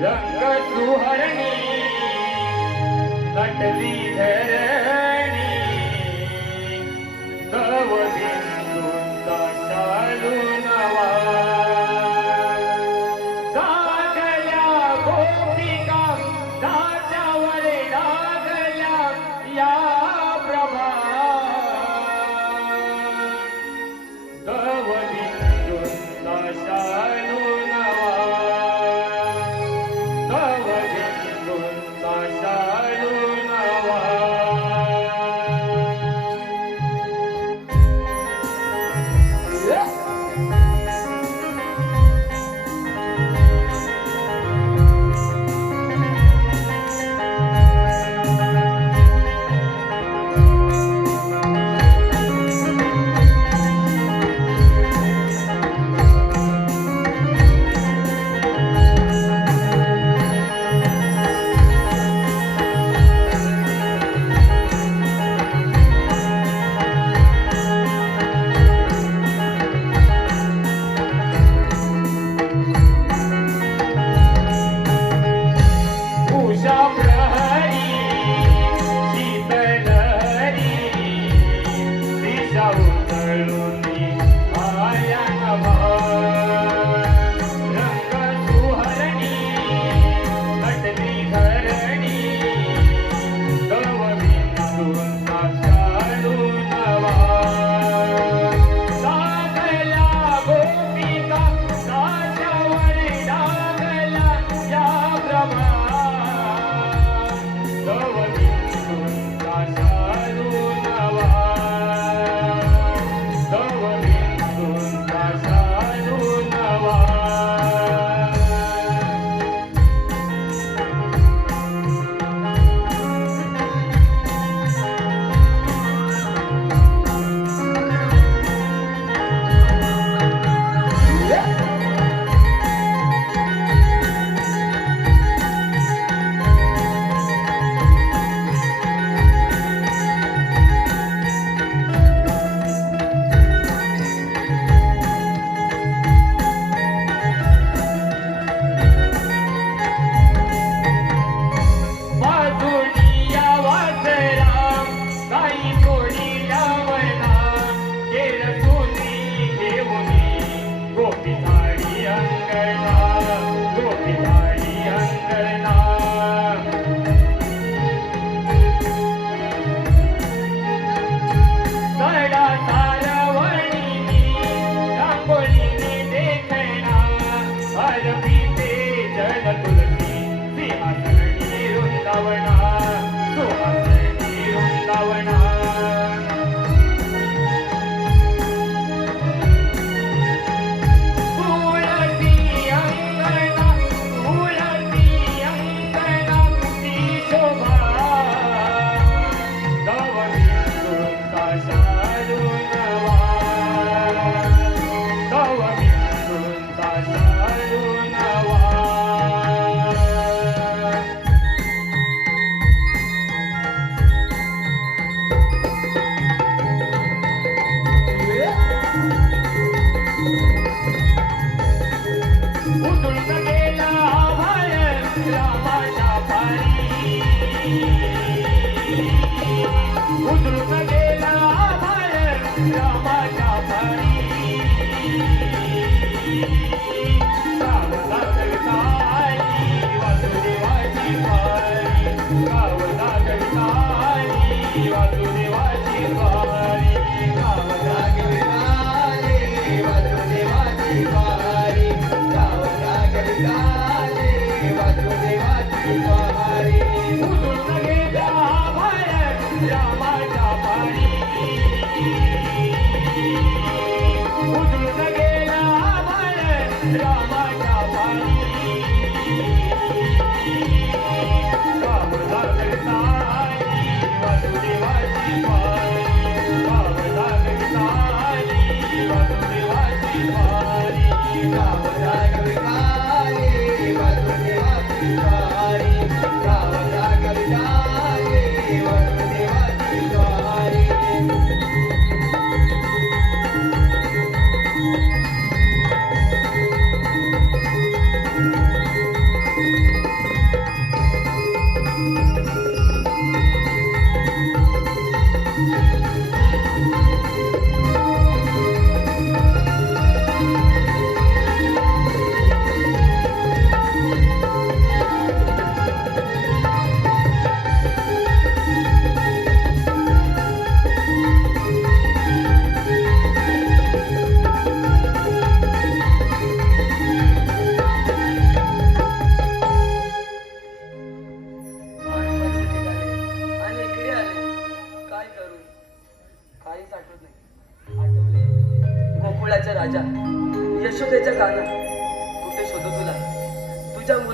रंग सुहरणी नटली धरणी तव बिंदूंचा शालू नवा जागल्या गोपिका जाच्यावर डागल्या या प्रभा तव बिंदूंचा शालू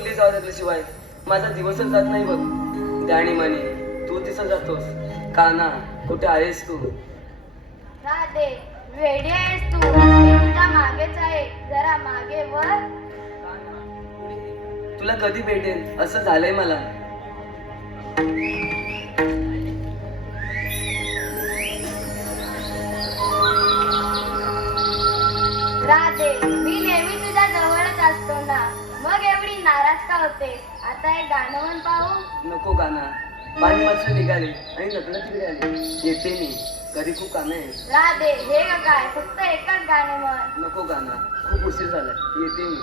बोलली जाऊ लागल्याशिवाय माझा दिवसच जात नाही बघ. गाणीमानी तू तिथं जातोस. काना कुठे आहेस तू? राधे वेडी आहेस तू, मी तुझ्या मागेच आहे, जरा मागे वर. तुला कधी भेटेल असं झालंय मला. राधे मी नेहमी तुझ्या जवळच असतो ना, मग एवढी नाराज का होते? आता एक गाणं म्हण पाहू. नको गाना, पाणी माणसं निघाले आणि नकडं तिकडे आले. येते मी, घरी खूप कामे आहे. राधे हे ग काय, फक्त एकच गाणं म्हण. नको गाना, खूप उशीर झालाय. येते मी.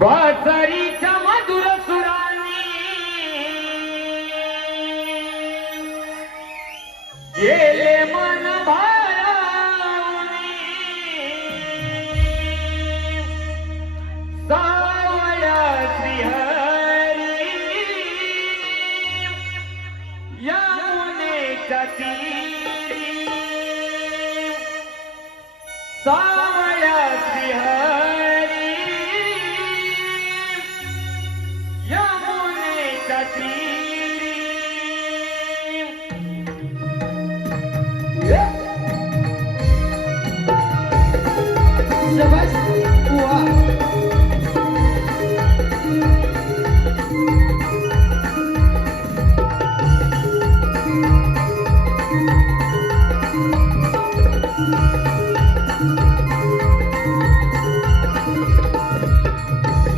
बासरीच्या मधुर सुरांनी गेले मन भारावणी, सावळ्या श्रीहरी यमुनेच्या तीरी, सावळ्या श्रीहरी यमुनेच्या तीरी. शाबास, वाह.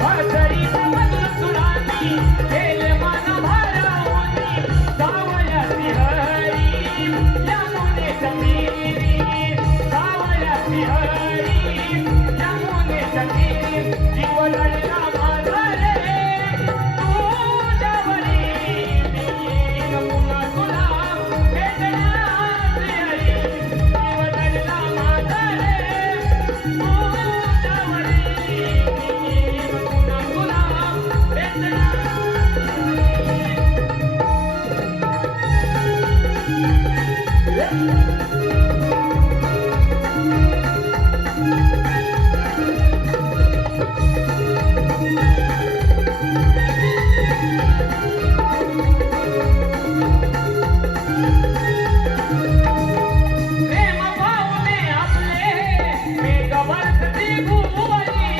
बासरीच्या मधुर सुरांनी गेले मन भारावणी, सावळ्या श्रीहरी यमुनेच्या तीरी, सावळ्या श्रीहरी यमुनेच्या तीरी. जीव लढला माझा रे तुझ्यावरी, मी येईन पुन्हा तुला भेटणार श्रीहरी. जीव लढला माझा रे तुझ्यावरी, मी येईन पुन्हा तुला भेटणार. प्रेम पावले आपले मेघ बरसती भुवनी,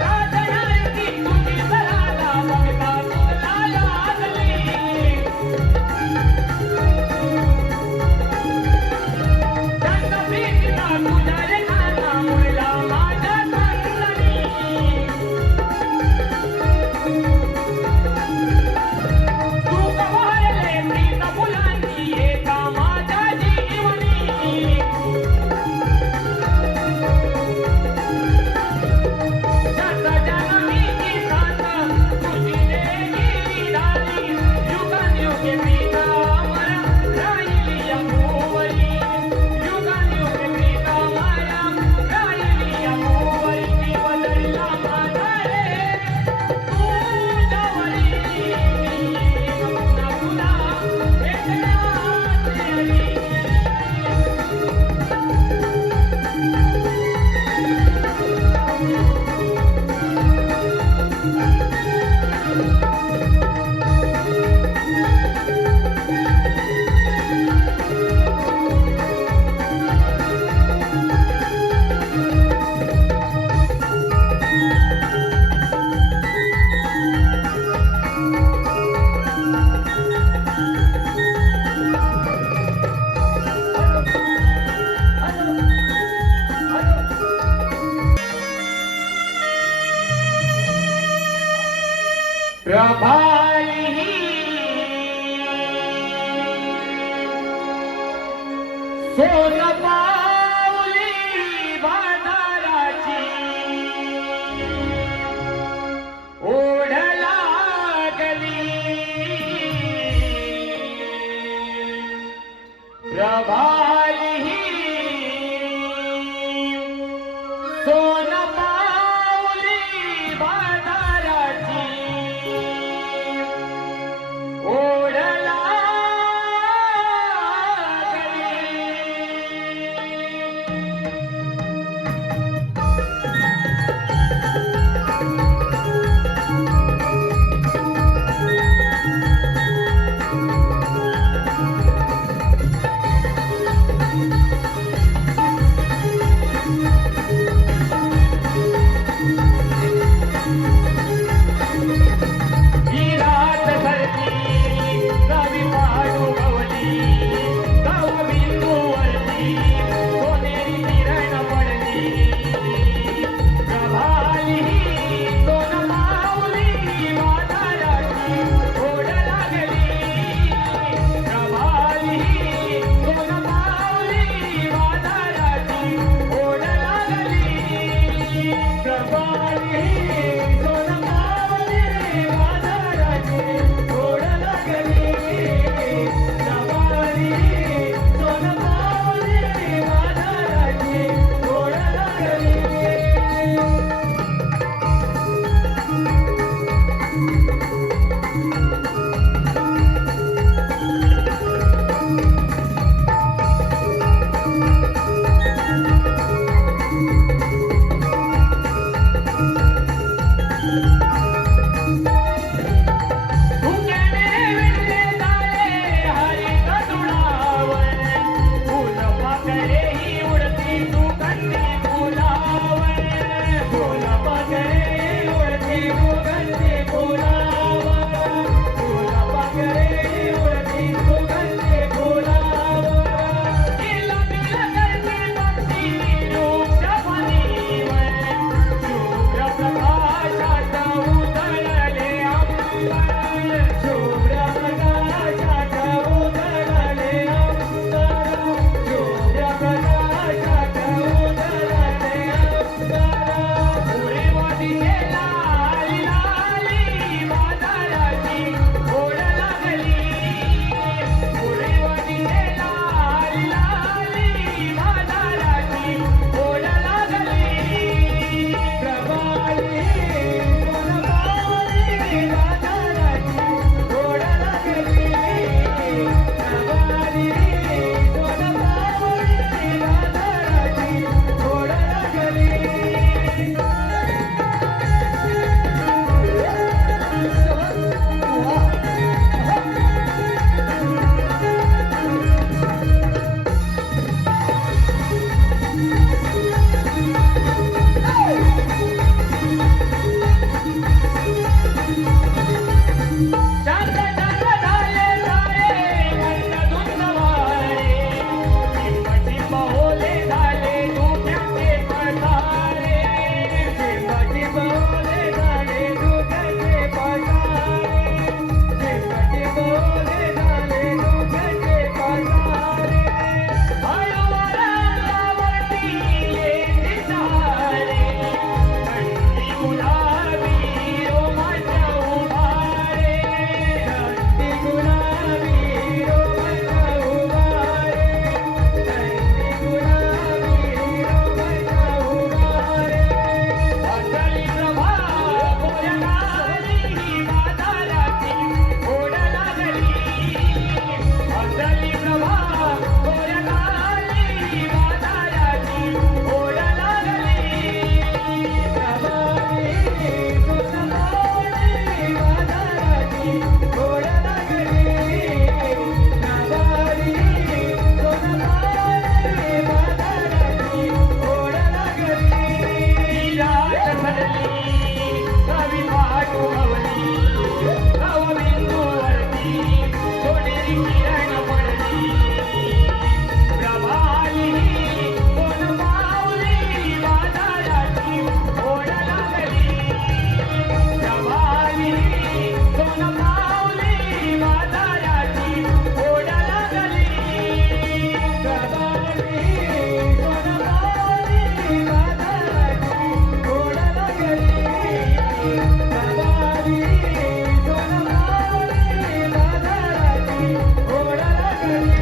राजयाची तुझी जराला बघता तुला लागली. चंद भीतीला तुझ्या रेखाना मुरला माझ्या तंदनी, सुख वाळले प्रीत फुलांनी एका माझ्या जीवनी. शत जन्मीची साथ तुझी देगी झाली, युगानुयुगे प्रीत अमर राहिली या भुवरी, युगानुयुगे प्रीत अमर राहिली या भुवरी. जीव लढला माझा रे तुझ्यावरी, मी येईन पुन्हा तुला भेटणार श्रीहरी. प्रभाळी सोन पावली बाजाराची, ओढ लागली प्रभाळी सोन पावली बाजाराची, सोनेरी किरण पडली प्रभाली कोण पावली वादळाची ओढ लागली प्रभाली कोण पावली वादळाची ओढ लागली प्रभाली कोण पावली वादळाची ओढ लागली प्रभाली कोण पावली वादळाची ओढ लागली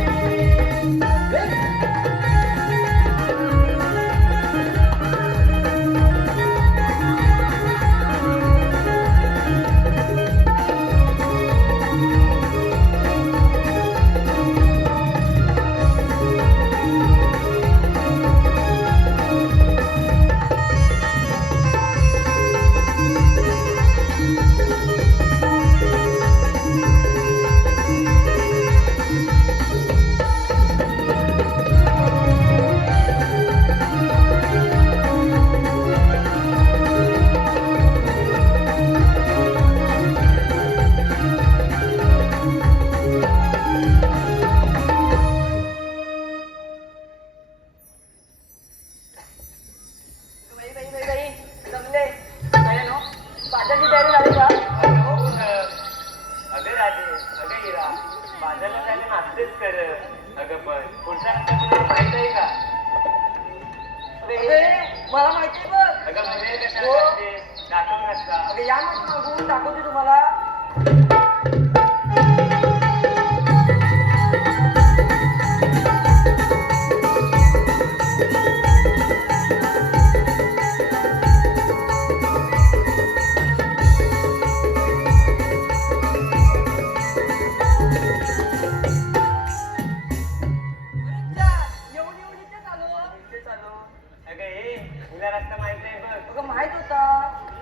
जमले काय नो बाजारची तयारी झाली का अगं राजे अगं हिरा बाजारला जायला नाचतेच कर अगं पण पुढचा रस्ता तुला माहित आहे का मला माहिती आहे बघ अगं म्हणजे कशाला हो. जातेस? दाखव रस्ता अगं या मग मागून दाखवते तुम्हाला येऊन येऊन इथे चालू अगं ए तुला रस्ता माहित आहे बघ अगं माहित होता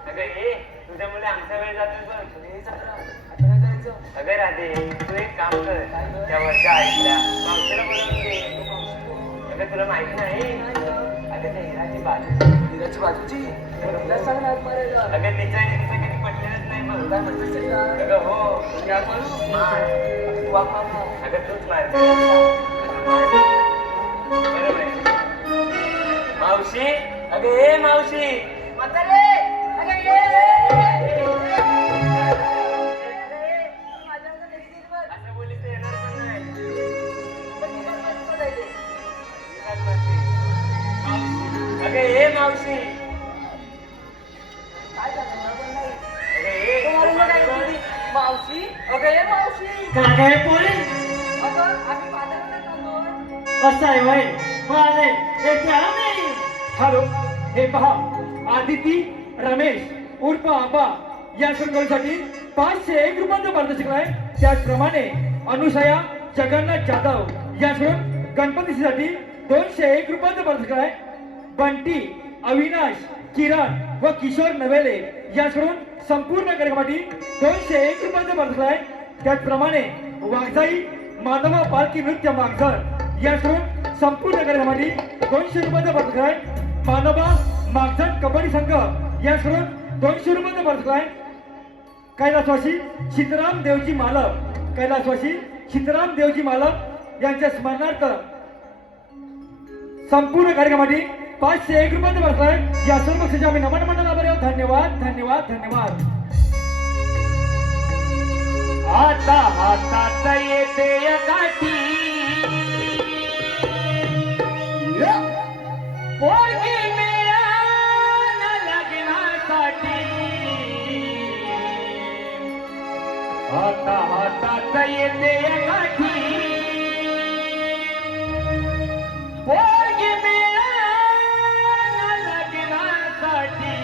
अगं ए तुझ्यामुळे आमचा वेळ जातोय बघ अरे चक्रा आता काय करायचं अगं राधे तू एक काम कर त्या वरच्या आईला मावशीला बोलवून घे अगं तुला माहित नाही अगं त्या हिराची बाजू हिराची बाजूची तिला सांग ना मारायला अगं तिच्या आणि तिचं कधी पटलेलंच नाही बघ काय म्हणतेस ते का अगं हो या करू मार. तू वाग मार ना अगं तूच मार बरोबर आहे. मावशी अगं ए मावशी म्हातारे अगं ये माझ्याकडे देखील बघ असं बोलली तर येणार पण नाही पण निघाल माझी बघायले निघाल मावशी. अगं ए मावशी काय झालं मला पण नाही अगं ए तुम्हाला काय होती? मावशी अगं ये मावशी काय काय पोरी अगं आम्ही बाजारात चाललोय असं आहे वय माझे येथे आम्ही हॅलो हे पहा आदिती रमेश उर्फ आबा या शृंखलेसाठी 501 रुपयांचा पारितोषिक आहे. त्याचप्रमाणे अनुसया जगन्नाथ जाधव या शृंग गणपतीसाठी 201 रुपयांचा पारितोषिक आहे. बंटी अविनाश किरण व किशोर नवेले या शृंग संपूर्ण कार्यक्रमासाठी 201 रुपयांचा पारितोषिक आहे. त्याचप्रमाणे वाघजाई मानवा पालखी नृत्य मागझर या शृंग संपूर्ण कार्यक्रमासाठी 200 रुपयांचा पारितोषिक आहे. मानवा मागझर कबड्डी संघ या शृंग 200 रुपयांचा पारितोषिक आहे. कैलासवासी सीताराम देवजी मालक कैलासवासी सीताराम देवजी मालक यांच्या स्मरणार्थ संपूर्ण कार्यक्रमासाठी 501 रुपयांचा पारितोषिक आहे. या सर्व पक्षाचे आम्ही नमन मंडळ आभारी आहोत. धन्यवाद धन्यवाद धन्यवाद. आता हातात येते काठी पोरगी मिळान लग्नासाठी आता हातात येते काठी पोरगी मिळान लग्नासाठी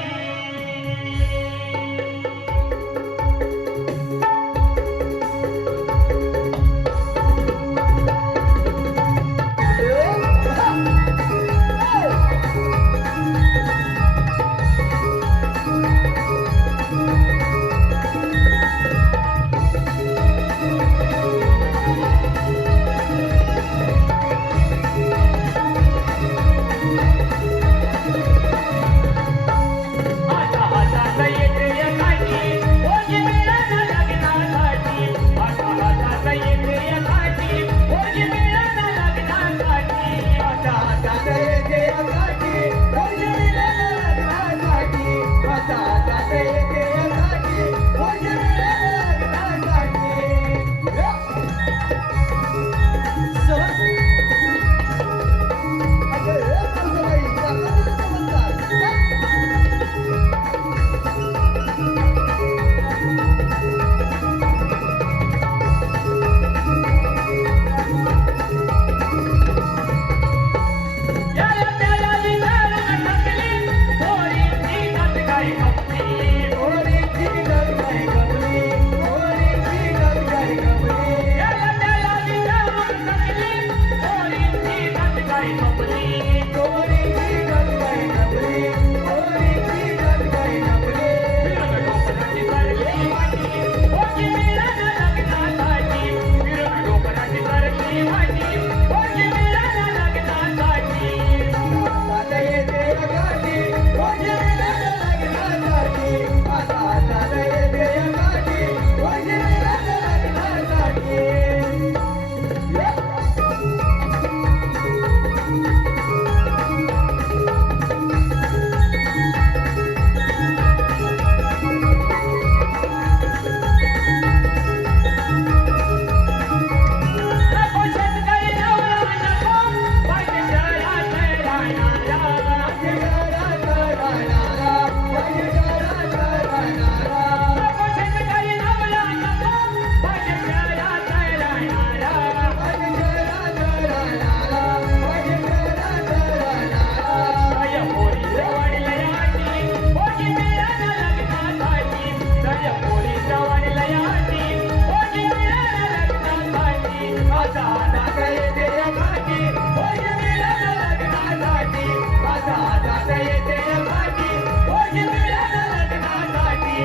माझा दादा येते घाटी पोरगी मिळाल लग्नासाठी माझा दादा येते घाटी पोरगी मिळाल लग्नासाठी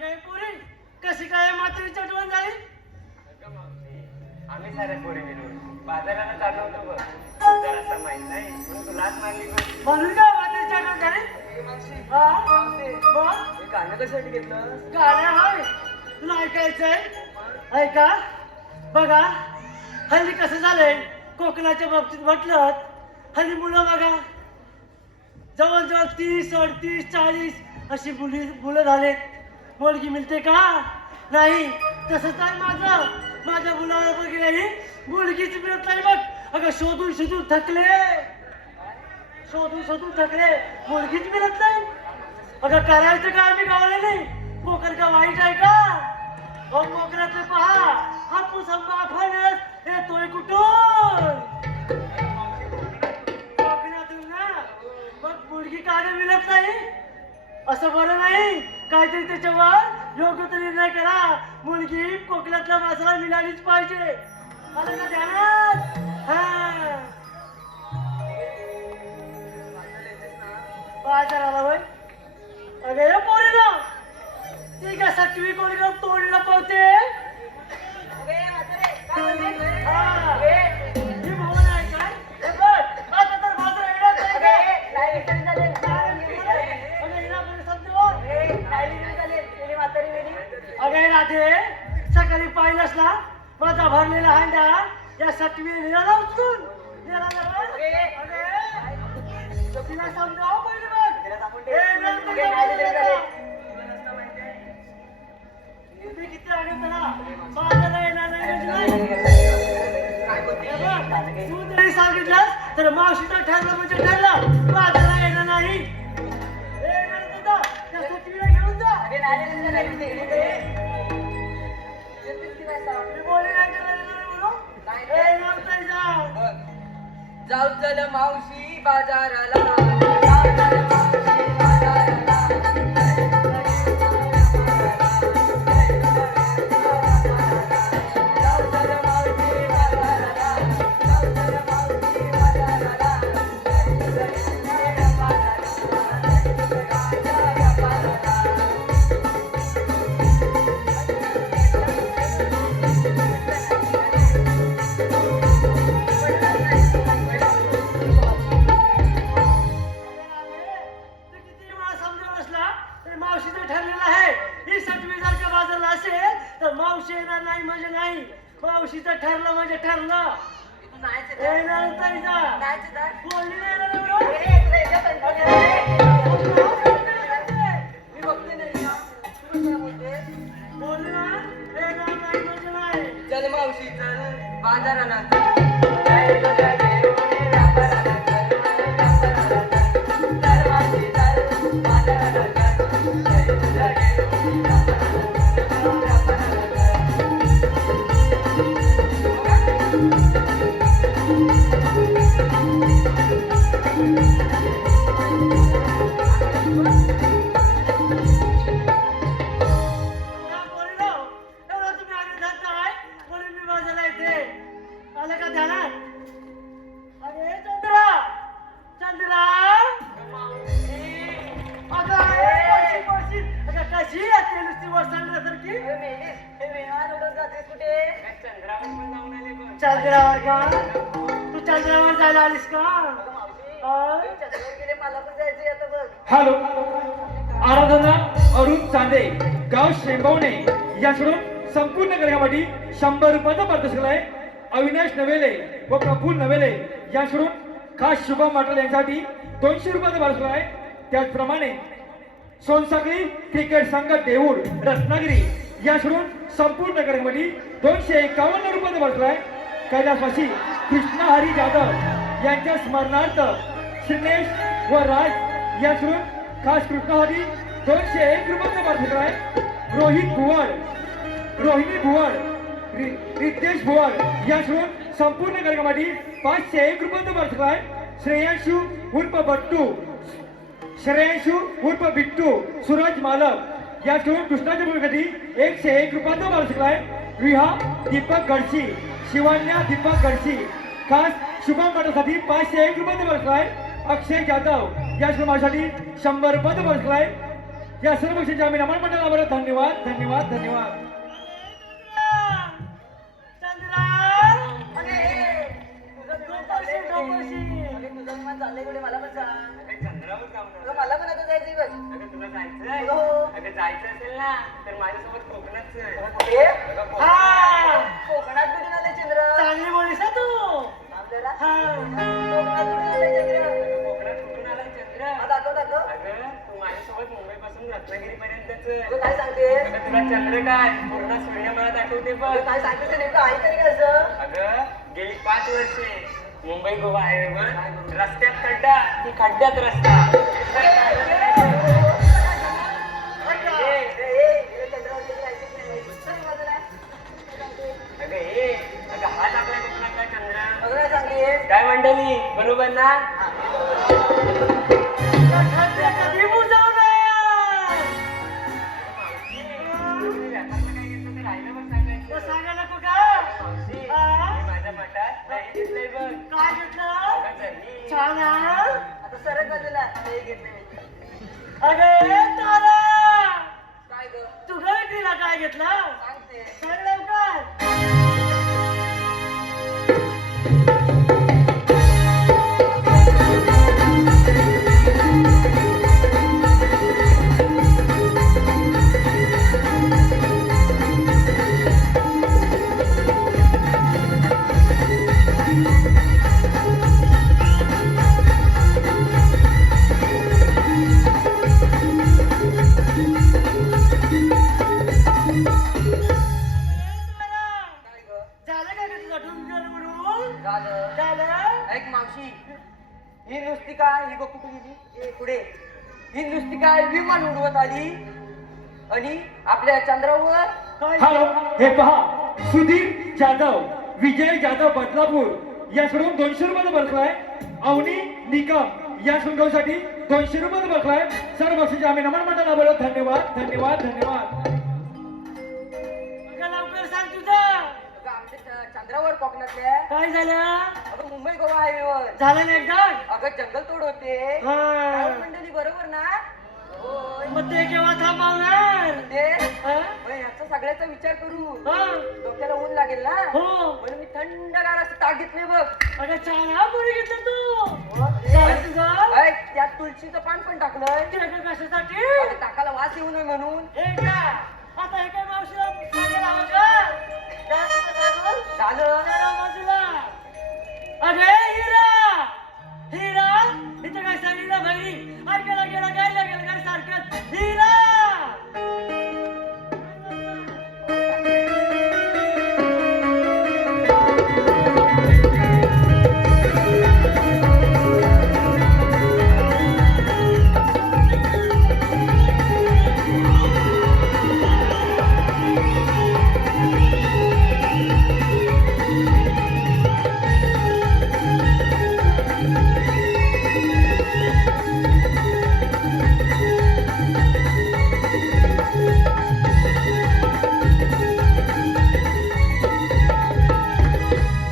काय पोरी कशी काय म्हातारीची आठवण झाली? आम्ही साऱ्या पोरी मिळून बाजाराला चाललो होतो बघ जरासा माहित नाही म्हणून तू लाच मारली बघ म्हणून काय म्हातारीची आठवण झाली? हा? मग? हे गाणं कशासाठी घेतलं? गाणं हाय तुला ऐकायचंय? ऐका बघा हल्ली कसं झालंय कोकणाच्या बाबतीत म्हटलं हल्ली मुलं बघा जवळजवळ 30, 38, 40 अशी मुलं झालेत. मुलगी मिळते का? नाही. तसंच आहे माझ्या मुलाला बघितली मुलगीच मिळत नाही बघ. अगं शोधून थकले मुलगीच मिळत नाही. अगं करायचं का आम्ही गावाला नाही. कोकण का वाईट आहे का? हो कोकणातलं पहा हापूस आंबा फणस येतोय कुठून? कोकणातून ना मग मुलगी का मिळत नाही असं बरं नाही. काहीतरी त्याच्यावर योग्य तो निर्णय करा. मुलगी कोकणातल्या माणसाला मिळालीच पाहिजे. आलं का ध्यानात? हा बाजाराला होय अगे पोरी ना ती का 7वी कोणी तोडलं पावते. हा ही भावना आहे काय? हे बघ आता तर बाजार येणार नाही का? अगे राधे सकाळी पाहिलंस ना माझा भरलेला हांडा या 7वी निघाला उचलून तिला समजावं पहिले बघ. तुम्ही किती आगे चला बाजारला येणार नाही म्हणजे नाही. तू जरी सांगितलंस तर मावशीचं ठरलं म्हणजे ठरलं. बाजारला येणार नाही. त्या 7वीला घेऊन जा. मी बोलले नाही का म्हणून? नंतर जा. जाऊ चल मावशी बाजाराला जाऊ चल मावशी बाजाराला जाऊ चल मावशी बाजाराला जाऊ चल मावशी बाजाराला मावशीचं ठरलेलं आहे. ही 7वी जर का बाजारला असेल तर मावशी येणार नाही म्हणजे नाही. मावशीचं ठरलं म्हणजे ठरलं. येणार तरी जा. बोलली नाही ना बरोबर? मी बघते नाही ना. तू कशाला बोलते? बोलली ना येणार नाही म्हणजे नाही. चल मावशी चल बाजाराला चंद्रावर का? तू चंद्रावर जायला आलीस का? हॅलो आराधना अरुण चांदे गाव शेंबवणे याकडून संपूर्ण कार्यक्रमासाठी 100 रुपयाचा पारितोषिक आहे. अविनाश नवेले व प्रफुल्ल नवेले याकडून खास शुभम माटल यांच्यासाठी 200 रुपयाचा पारितोषिक आहे. त्याचप्रमाणे सोनसाखळी क्रिकेट संघ देऊळ रत्नागिरी याकडून संपूर्ण कार्यक्रमासाठी 251 रुपयाचा पारितोषिक आहे. कैलासवासी कृष्णा हरी जाधव यांच्या स्मरणार्थ श्रीनेश व राज याकडून खास कृष्णा हरी 201 रुपयाचा पारितोषिक आहे. रोहित कुवड रोहिणी भुवड रितेश भुवड याकडून संपूर्ण कार्यक्रमासाठी 501 रुपयांचा पुरस्कार आहे. श्रेयांशू उर्फ बट्टू, श्रेयांशू उर्फ बिट्टू, सूरज मालक याकडून कृष्णाच्या मुलासाठी 101 रुपयांचा पुरस्कार आहे. विहा दीपक गडशी, शिवान्या दीपक गडशी खास शुभम पाठासाठी 501 रुपयांचा पुरस्कार आहे. अक्षय जाधव या माझ्यासाठी 100 रुपयांचा पुरस्कार आहे. या सर्व पक्षांच्या आम्ही नमन मंडळावर धन्यवाद धन्यवाद धन्यवाद. चंद्रावर जाऊ मला पण आता जायचंय बघ. अगं तुला जायचंय हो. अगं जायचं असेल ना तर माझ्यासोबत कोकणात चल. कुठे? अगं, हा कोकणात कुठून आले चंद्र? चांगली बोलीस ना तू आपल्याला हा कोकणात कुठून आले चंद्र? अगं, कोकणात कुठून आलाय चंद्र? हा, दाखव दाखव. अगं तू माझ्यासोबत मुंबई पासून रत्नागिरी पर्यंतच तू काय सांगते? अगं तुला चंद्र काय पूर्ण सूर्य मला दाखवते बघ. तू काय सांगते ते नेमकं आहे तरी कसं? अगं गेली 5 वर्षे मुंबई गोवा हायवेवर रस्त्यात खड्डा ती खड्ड्यात रस्ता. अगं हे अगं हाच आपल्या कोकणातला चंद्र. काय मंडळी बरोबर ना? कधी बुजवणार व्यापारला काय घेतलं ते राहिलं पण सांगायचं. सांगा नको का मावशी, हा? मी माझ्या मठात दही घेतलंय बघ. काय घेतलं अगं दही. छान हा? आता सरळ बाजूला हे घेतले. अगे तारा काय ग? तुझ्या विक्रीला काय घेतलं सांगते. सांग लवकर काय ग? झालं का ग तुझं ढुंगर म्हणून झालं. झालं ऐक मावशी, ही नुसती काय ही बघ कुठे गेली? ए, पुढे ही नुसती काय विमान उडवत आली आणि आपल्या चंद्रावर काय हॅलो, हे पहा सुधीर जाधव, विजय जाधव बदलापूर याकडून 200 रुपयांचा पुरस्कार आहे. अवनी निकम या शृंखलेसाठी 200 रुपयांचा पुरस्कार आहे. सर्व बक्षिसाचे आम्ही नमन मंडळाला धन्यवाद धन्यवाद धन्यवाद. अगं लवकर सांग तुझं अगं, आमच्या चंद्रावर कोकणातल्या काय झालं अगं मुंबई गोवा हायवेवर झालं ना एकदा अगं जंगल तोड होते. हा. काय मंडळी बरोबर ना? होय. मग ते केव्हा थांबवणार ते हा? मग याचा सगळ्याचा विचार करू. हा. डोक्याला ऊन लागेल ना हो म्हणून मी थंडगार असं ताक घेतले बघ. अगं छान हा पोळी घेतलं तू झालं तुझं ऐक, त्यात तुळशीचं पान पण टाकलंय. ते अगं कशासाठी अगं, ताकाला वास येऊ नये म्हणून. हे घ्या आता हे काय मावशीला सांगायला हवं का? जास्त सांगून झालं. चला बाजूला. अगे हिरा हिरा इथं काय सांगितलं बहिणी ऐकायला गेला काय लागेल काय सारखं हिरा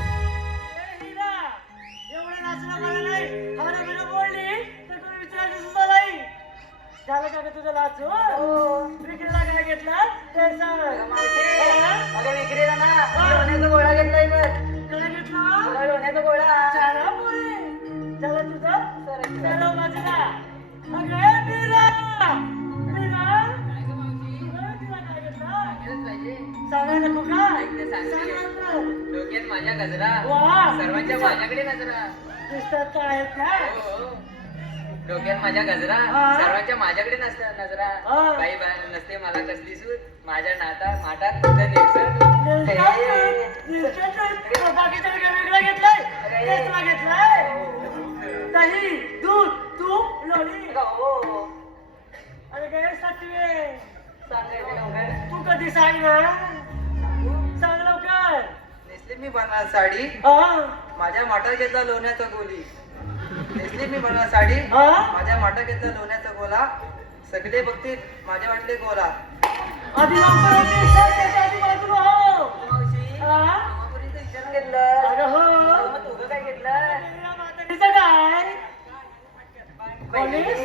हिरा एवढं नाचणं मला नाही हवरा बिरा बोलली तर कोणी विचारायचं सुद्धा नाही झालं का ग तुझं नाचू विक्रीला काय घेतलं ते सांग मावशी, हा? अगं विक्रीला ना लोण्याचा गोळा घेतलाय बघ. काय घेतलं अगं, लोण्याचा गोळा. चारा पोळी झालं तुझं सरळ. सर्व बाजूला अगं मीरा मीरा तिला काय घेतलं सांगायला नको का सांग लवकर. डोक्यात माझ्या गजरा वा सर्वांच्या माझ्याकडे नजरा. दिसतात तर आहेत का हो. डोक्यात माझ्या गजरा हा. सर्वांच्या माझ्याकडे नसतात नजरा. हा. बाई बाई नसते मला कसली सूट माझ्या माठात तुझं निरसन. बाकीच्या वेगळं घेतलंय टेस्टला घेतलंय दही दूध तूप लोणी हो. अरे काय सातवे सांगायचं लवकर. तू कधी सांग ना नेसली मी बनणार साडी हा माझ्या माठात घेतला लोण्याचा गोली. नेसली मी बनणार साडी हा? माझ्या माठात घेतला लोण्याचा गोला. सगळे बघतील माझ्या वाटले गोला. आधी लवकर आधी सर, त्याच्या आधी बाजूला हो. मावशी हा? मामापुरीचं विचारून घेतलं. अगं हो. मग तुझं काय घेतलं? वेगळ्या म्हातारीचं काय पोलीस?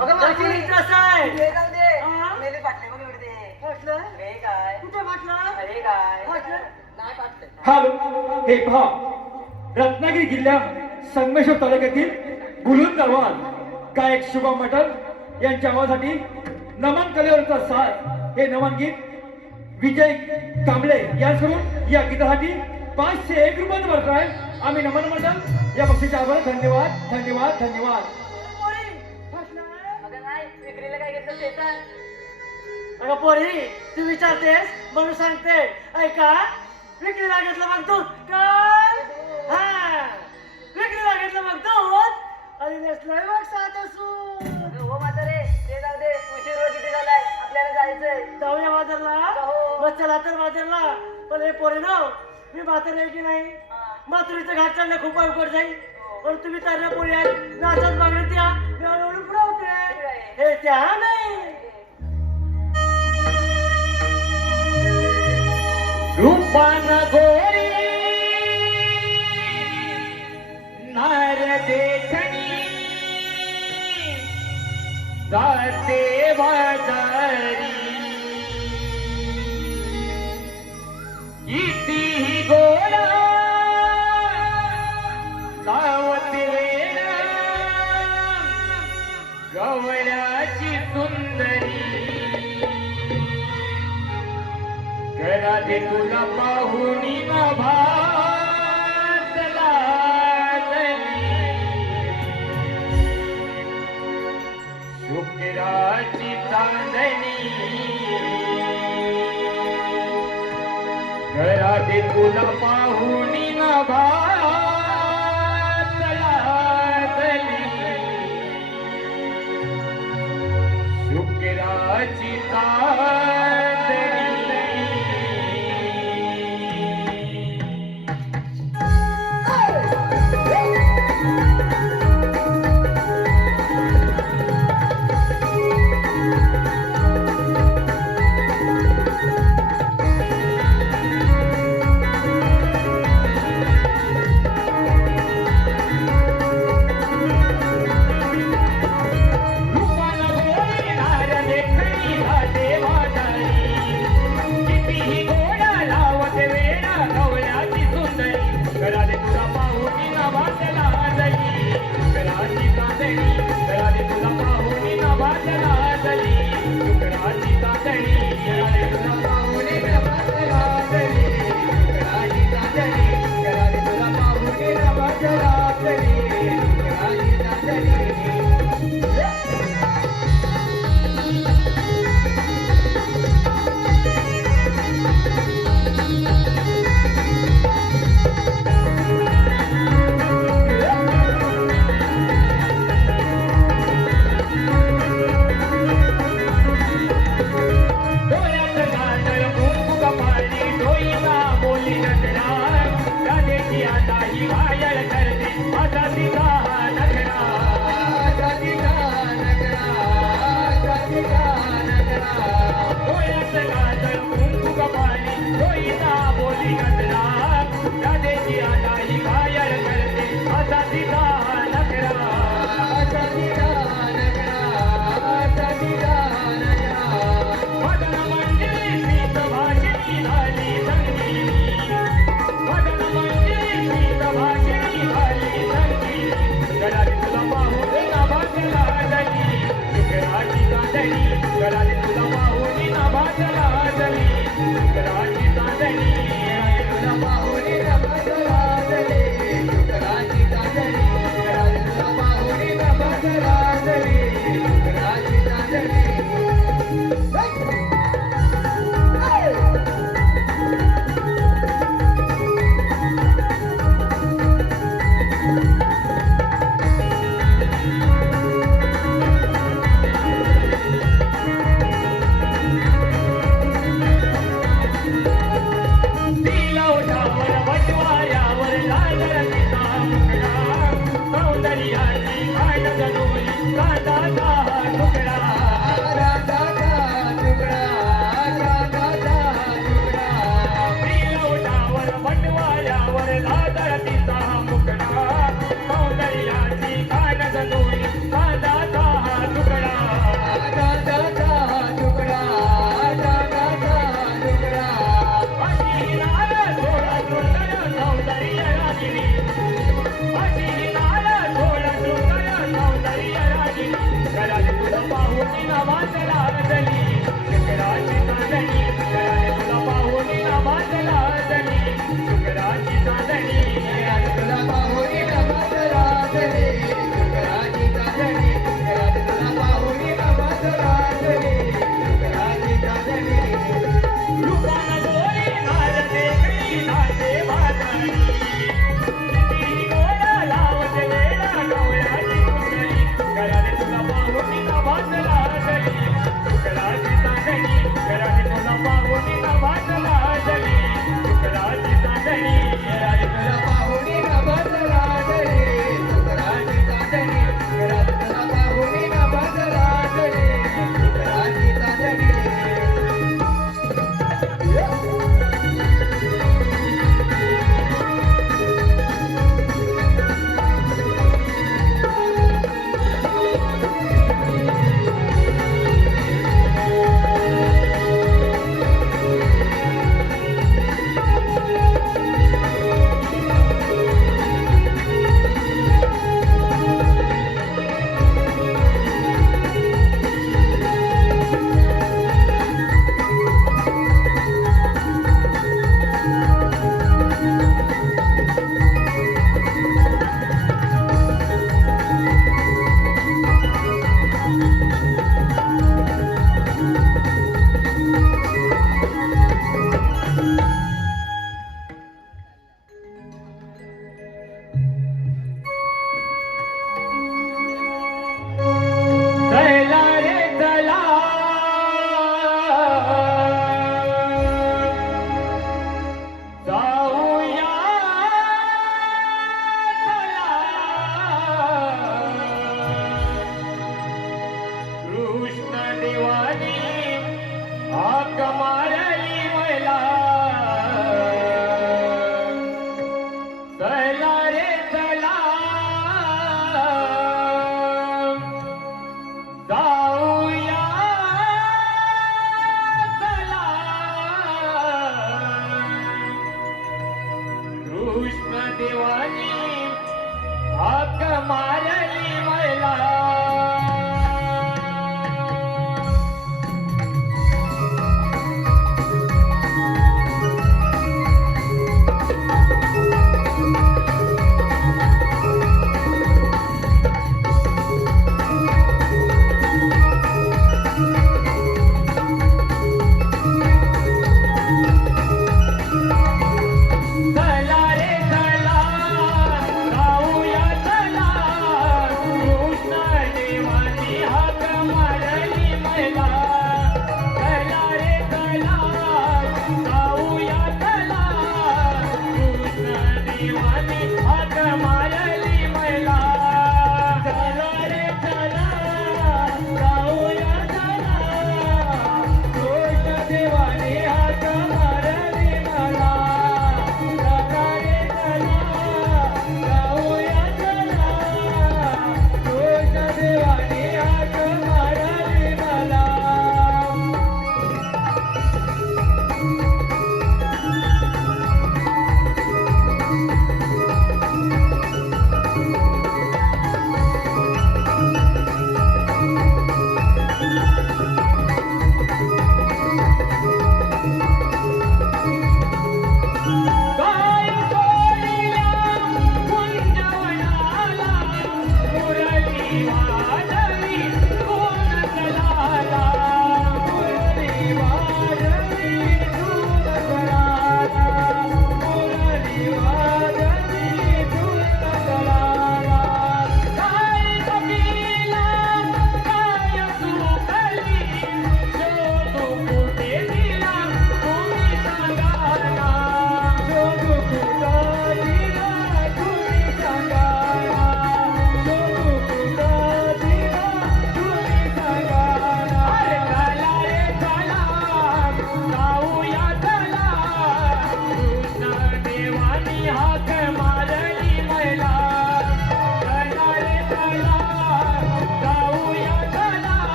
अगं मावशी पोलीस कसं आहे? ते जाऊ दे. हा? मेले फाटले बघ एवढे ते. फाटलं? हे काय कुठे फाटलं? हे काय फाटलं? नाही फाटलं. हॅलो, हे पहा, रत्नागिरी जिल्ह्यात संगमेश्वर तालुक्यातील बुलून गावात गायक शुभम मटल यांच्या आवाजासाठी नमन कलेवरचा साथ हे नमन गीत विजय कांबळे यांकडून या गीतासाठी 501 रुपयांचा भरत आहे. आम्ही नमन मंडळ या बक्षीच्या आभार. धन्यवाद धन्यवाद धन्यवाद. पोरी, फाटलं? अगं नाही विक्रीला काय घेतलं ते सांग. अगं पोरी, तू विचारतेस म्हणून सांगते. ऐका, विक्रीला घेतलं मग दूध काय? हा, विक्रीला घेतलं मग दूध आणि नेसलंय मग साधं सूप. अगं हो म्हातारे ते जाऊ दे. उशीर वर किती झालाय आपल्याला जायचंय. जाऊया बाजारला. हो. मग चला तर बाजारला. पण हे पोरी ना, मी म्हातारी आहे की नाही, माथुरीचं घाट चढणं खूप अवघड जाईल. पण तुम्ही तर पोरी आहेत, नाचत मागणी द्या, मी हळूहळू पुरवते. हे त्या नाही. रूपान गोरी नार देखणी जाते बाजारी कितीही गोळा लावते वेळा गवळ्याची सुंदरी घरात तुला पाहुणी ना भातला शुक्राची चांदणी घरात तुला पाहुणी ना भातला शुक्राची चांदणी.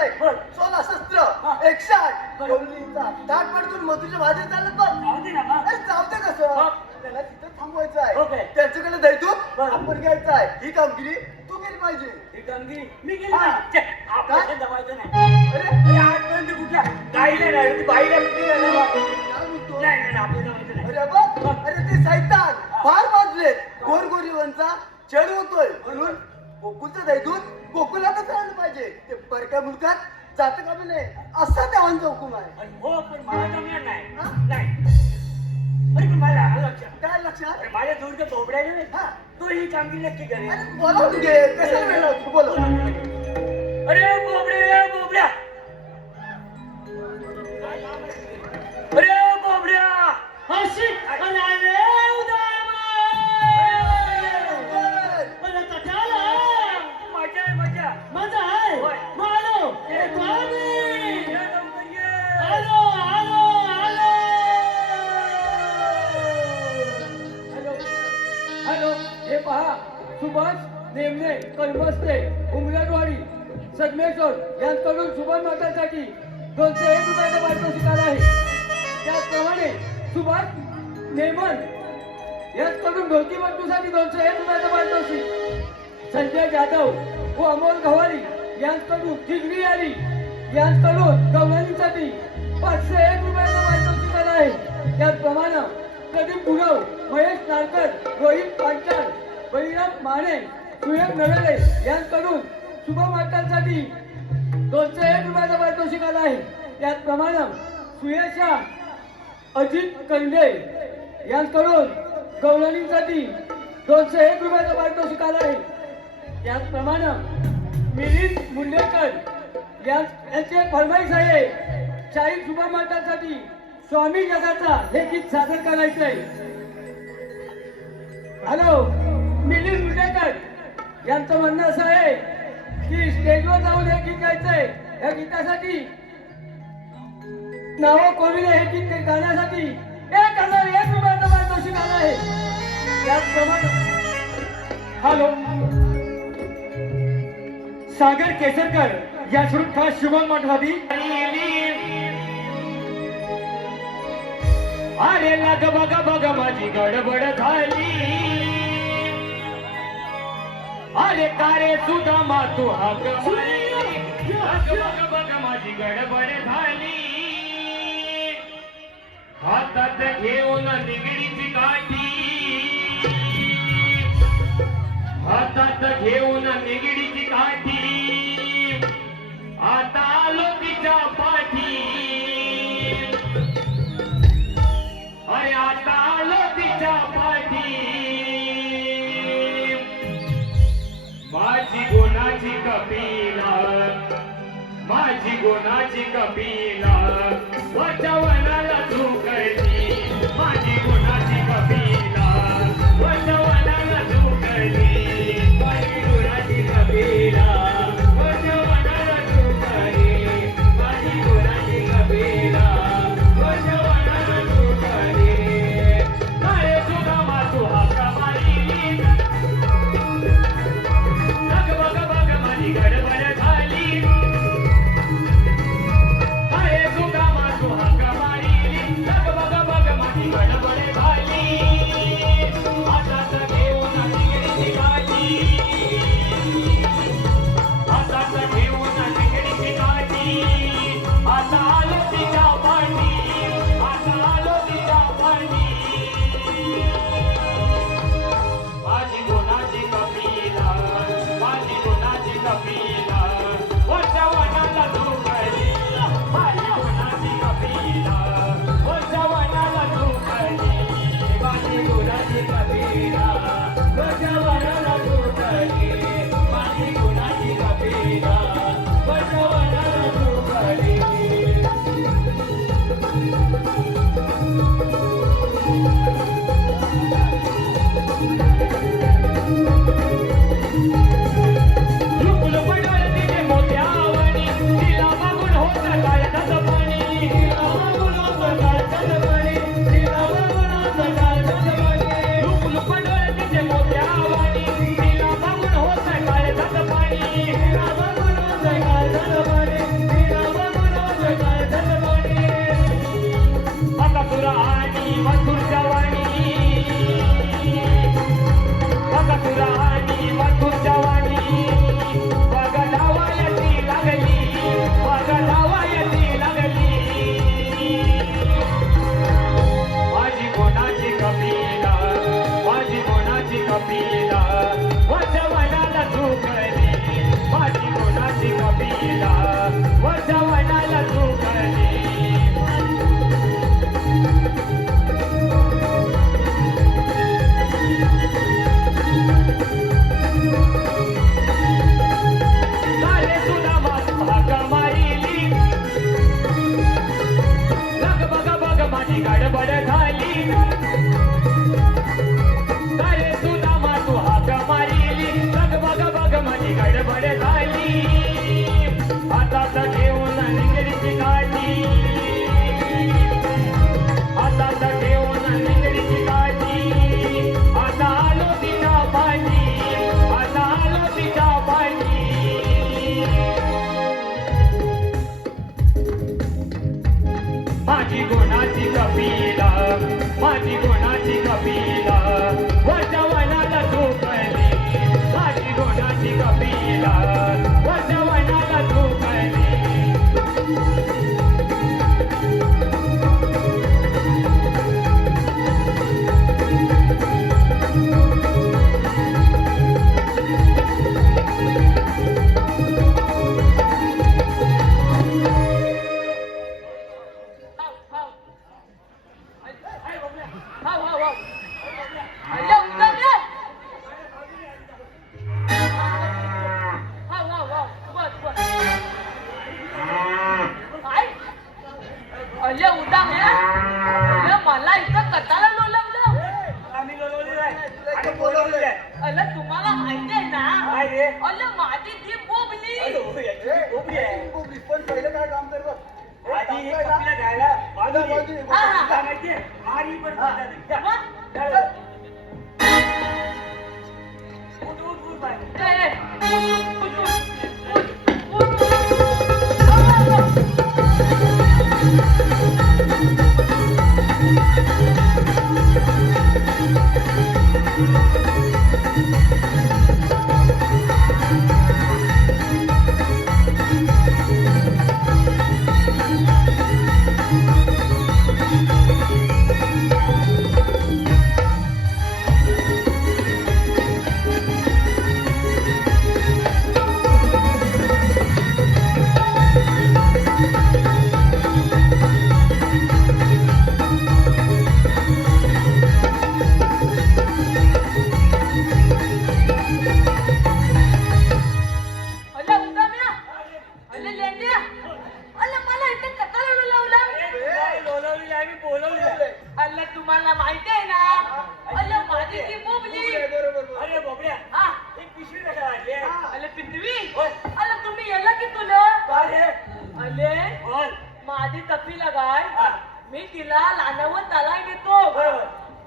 करायचंय बर. सोला शस्त्र 108 गवळणीचा ताट पडून मधुच्या भाजी चालत बघ जाऊ दे ना मग. अरे जाऊ दे कसं मग? त्याला तिथं थांबवायचं आहे ओके. त्याच्याकडे द्यायचो बर. आपण घ्यायचं आहे ही कामगिरी तू केली पाहिजे ही कामगिरी मी केली हा. पाहिजे. छे, आपल्याला जमायचं नाही. अरे अरे आजपर्यंत कुठल्या गाईला नाही ती बाईला कुठली नाही ना. काय म्हणतो नाही नाही आपल्याला जमायचं नाही. अरे बघ अरे ते सैतान फार वाजले गोरगोरीवांचा चढ होतोय म्हणून गोकुलचं दैदूत गोकुलातच राहिलं पाहिजे ते परक्या मुलकात जातं का नाही असा देवांचा हुकूम आहे अरे हो पण मला जमणार नाही. हा? नाही. अरे पण मला आलं लक्षात. काय लक्षात अरे माझ्या दूरच्या बोबड्याने नाही हा. तो ही कामगिरी नक्की करेल. अरे बोलावून घे कशाला वेळ लावतो बोलव अरे बोबड्या रे बोबड्या अरे बोबड्या अशी अरे मला कठाला मजा आहे मजा मजा आहे होय. मालो ए, स्वामी या लवकर ये. आलो आलो आलो हॅलो हॅलो हे पहा सुभाष नेमणे कलमस्ते उमरटवाडी सगमेश्वर यांच्याकडून सुभाष मातासाठी 201 रुपयाचा पारितोषिक आला आहे. त्याचप्रमाणे सुभाष नेमन यांच्याकडून धोती बंधूसाठी 201 रुपयाचा पारितोषिक, संजय जाधव व अमोल गव्हाणी यांच्याकडून खिजरी आली यांच्याकडून गवळणीसाठी 501 रुपयाचा पारितोषिक आला आहे. त्याचप्रमाणे प्रदीप गुरव, महेश नारकर, रोहित पांचाळ, बळीराम माने, सुयोग नवेले यांच्याकडून शुभ मातांसाठी 201 रुपयाचा पारितोषिक आला आहे. त्याचप्रमाणे सुयशा अजित कंडे यांच्याकडून गवळणीसाठी 201 रुपयाचा पारितोषिक आला आहे. त्याचप्रमाणे मिलिंद मुंडेकर यांचे फरमाईश आहे 40 शुभ मातांसाठी स्वामी जगाचा हे गीत सादर करायचं आहे. हॅलो मिलिंद मुंडेकर यांचं म्हणणं असं आहे की स्टेजवर जाऊन हे गीत गायचंय. या गीतासाठी नाव कोविले हे गीत गाण्यासाठी 1001 रुपयाचा पारितोषिक आलं आहे. त्याचप्रमाणे हॅलो सागर केसरकर या खास शुभम मठादी अरे लग बघ बघ माझी गडबड झाली अरे कारे सुदामा तू हाक मारली लग बघ बघ माझी गडबड झाली हातात घेऊन निगडीची काठी हातात घेऊन निगडीची काठी आता आलो तिच्या पाठी अरे आता आलो तिच्या पाठी माझी गुणाची कपिला माझी गुणाची कपिला वचवनाला तू करती माझी गुणाची कपिला वचवनाला तू करती माझी गुणाची कपिला वचवनाला तू करती माझी गुणाची कपिला वचवनाला तू करती अरे तुझा मातू हाका मारी बघ बघ बघ माझी गडबड झाली अरे तुझा मातू हाका मारी बघ बघ बघ माझी गडबड झाली हातात घेऊन निगडीची काठी हातात घेऊन निगडीची काठी आता आलो तिच्या पाठी आता आलो तिच्या पाठी माझी गुणाची कपिला माझी गुणाची कपिला वरच्या वनाला तू कळली माझी गुणाची कपिला वरच्या वनाला तू कळली माझी गुणाची कपिला वरच्या वनाला तू कळली माझी गुणाची कपिला वरच्या वनाला तू कळली अरे तुला तू हाक मारिली बघ बघ बघ माझी गडबड झाली हातात घेऊन निगडीची काठी हातात घेऊन निगडीची काठी आता आलो तिच्या पाठी आता आलो तिच्या पाठी माझी गुणाची कपिला माझी गुणाची कपिला वजवनाला झोपली माझी गुणाची कपिला वजवनाला झोपली अले उदाम्या अले मला इथं कटाला लोलवलं आम्ही बोलवलेलं आहे आम्ही बोलवलेलं आहे अले तुम्हाला माहिती आहे ना काय रे अले माझी ती बोबली पण पहिलं काय काम कर बघ आधी हे कपिला घ्यायला बाजूली. हा, हा. काय माहितीये? आरी पण बोलतात. जा. मग? जा. उठ, उठ, उठ बाय. ए, उठ, उठ, उठ, उठ. अले उदाम्या अले लेंड्या अले मला इथं कटाला लोलवलं काय बोलवलेलं आहे? आम्ही बोलवलेलं आहे. अल्ला तुम्हाला माहिती आहे ना अल्ला माझी ती बोबली अरे बाबड्या, हा ही पिशवी कशाला आणली आहे? अल्ला पितवी होय. अल्ला तुम्ही याला की तुला काय रे? अले बोल. माझी तपी लगाय हा. मी तिला लानवत त्याला घेतो बरोबर.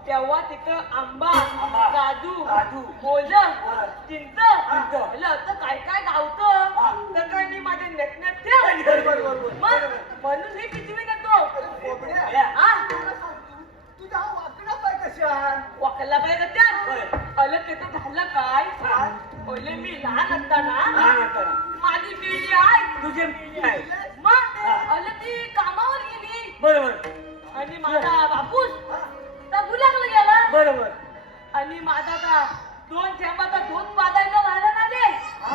तेव्हा तिथं आंबा आंबा, काजू काजू, मोज हा. चिंच चिंच. अल्ला आता काय काय हा. गावतं तर काय मी माझे नेटनेट ठेव बरोबर. मग म्हणून ही पिशवी घेतो बोबड्या. हा तुझा हा वाकडा पाय कशा वाकला पाहिजे होय. त्या अलं तिथं झालं काय हा. पहिले मी लहान असताना लहान असताना. माझी पिढी आहे तुझे मुली आहे. मग हा. अलं ती कामावर गेली बरोबर आणि माझा बापूस तगू लागला गेला बरोबर. आणि माझा का 2 थेंबाचा दूध पाजायला व्हायला ना रे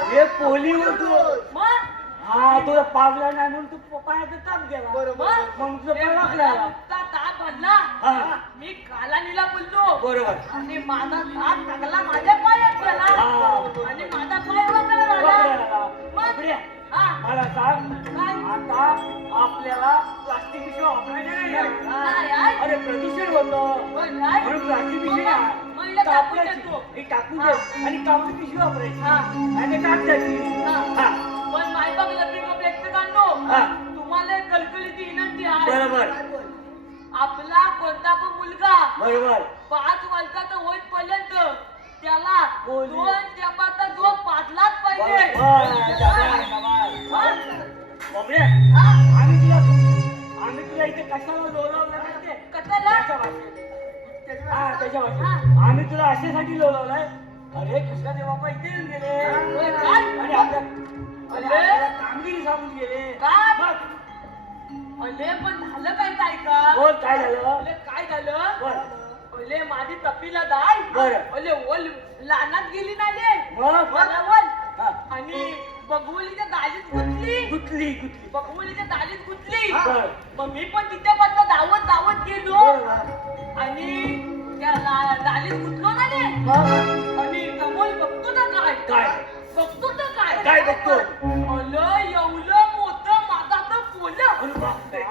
अरे पोली होतो. मग हा तुला पावला नाही म्हणून तू पायाचा ताप गेला. मग मग तुझा ते पाय मला वाकला. नुसता ताप भरला हा. मी कालानीला बोललो बरोबर. आणि माझा हात टाकला माझ्या पायात गेला हा. आणि माझा पाय वाकला वाकला झाला झाला. मग बापरे. हा मला सांग काय? आता आपल्याला प्लास्टिक पिशवी वापरायच्या नाही नाही आहे. आहे. अरे प्रदूषण होतं होय काय? म्हणून प्लास्टिक पिशवी मग हिला टाकून कापडाची. देतो. ही टाकून हा. दे आणि कापडी पिशवी वापरायची हा. आणि कागदाची. हा. हा. पण मायबाप लग्न कपडे काढलो हा. तुम्हाला एक कलकलीची विनंती आहे बरोबर आपला कोणता पण मुलगा बरोबर 5 वर्षाचा होईपर्यंत त्याला बोली. 2 चपाचा जो पाजलाच पाहिजे बरोबर. जबाय, जबाय. हा? बापरे. हा? आम्ही तुला इथे कशाला लोळवलं माहितीये? कशाला? त्याच्या भाषेत. हा, त्याच्या भाषेत. हा. आम्ही तुला अशासाठी लोळवलंय अरे कृष्णादेव बाप्पा इथे येऊन गेले होय काय? आणि आपल्या कामगिरी सांगून गेले काय? बघ. अले पण झालं काय काय का बोल काय झालं अले काय झालं बोल अले माझी तपीला दाय बरं. अले ओल लानात गेली ना ले मग? मला ओल हा. आणि बघवलीच्या दालीत गुंतली गुतली गुतली बघवलीच्या दालीत गुंतली बरं. मग मी पण तिच्या बद्दल धावत धावत गेलो बरोबर. आणि त्या दालीत गुंतलो ना ले मग? आणि कमोल बघतो ना काय काय? बघतो तर काय काय बघतो? अलं एवढं मोठं माझा तर पोलं अरे बापरे.